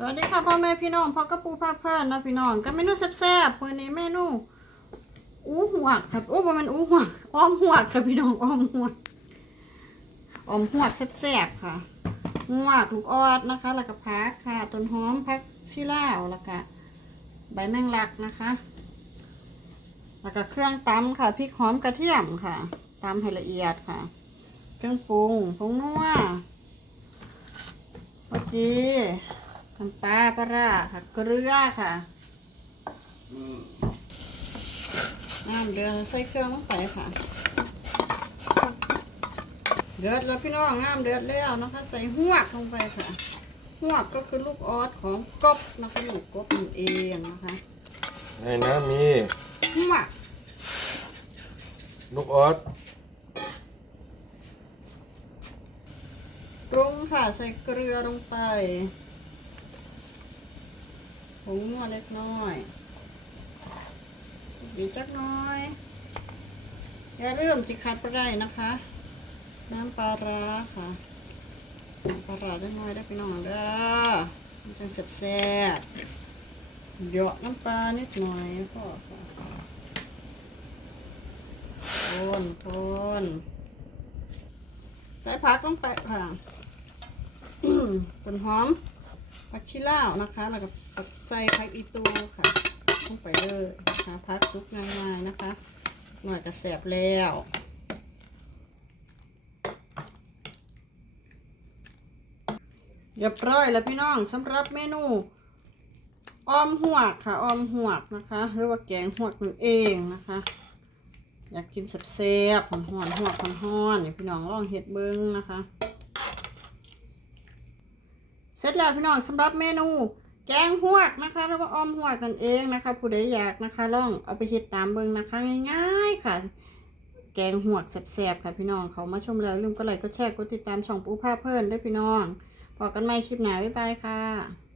สวัสดีค่ะพ่อแม่พี่น้องพ่อกระปูภาพเพื่อนนะพี่น้องกับเมนูแซ่บๆมื้อนี้เมนูอู้หวครับโอ้บ่แม่นอู้หวอ้อมหัวค่ะพี่น้องอ้อมหัวอ้อมหัวแซ่บๆค่ะหัวกลูกออดนะคะ แล้วก็พักค่ะต้นหอมพักชิล่าวแล้วก็ใบแมงลักนะคะ แล้วก็เครื่องตำค่ะพริกหอมกระเทียมค่ะตำให้ละเอียดค่ะ เครื่องปรุงผงนัวพอดี น้ำปลาปลาร้าค่ะ เกลือค่ะน้ำเดือดใส่เครื่องลงไปค่ะ เดือดแล้วพี่น้องน้ำเดือดแล้วนะคะ ใส่หวกลงไปค่ะหวกก็คือลูกออสของกบนะคะลูกกบนั่นเองนะคะในน้ำมีหวกลูกออสปรุงค่ะใส่เกลือลงไปผ งนัวเล็กน้อยอีกจักน้อย อย่าเริ่มจิขาดไปได้นะคะ น้ำปลาร้าค่ะน้ำปลาร้าจักน้อยได้อพี่น้องเด้อมันจะแซ่บเหยาะน้ำปลานิดหน่อยพ่อค่ะคนคนใส่ผักลงไปค่ะต้นหอม ผักชีลาวนะคะ แล้วก็ใส่ผักอีตูค่ะลงไปเลยนะคะพักซุปง่ายๆนะคะ หน่อยกระแสบแล้วเรียบร้อยแล้วพี่น้องสำหรับเมนูออมหวกค่ะออมหวกนะคะ หรือว่าแกงหวกนั่นเองนะคะ อยากกินแซ่บๆหอมหอนหวกหอนหอนๆนี่พี่น้องลองเห็ดเบิ้งนะคะ เสร็จแล้วพี่น้องสำหรับเมนูแกงหวกนะคะหรือว่าออมหวกนั่นเองนะคะ ผู้ใดอยากนะคะลองเอาไปเฮ็ดตามเบิ่งนะคะง่ายๆค่ะ แกงหวกแซ่บๆค่ะพี่น้องเขามาชมแล้วลืมก็ไลค์ก็แชร์กดติดตามช่องปูผ้าเพิ่นด้วยพี่น้องพอกันใหม่คลิปหน้าบ๊ายบายค่ะ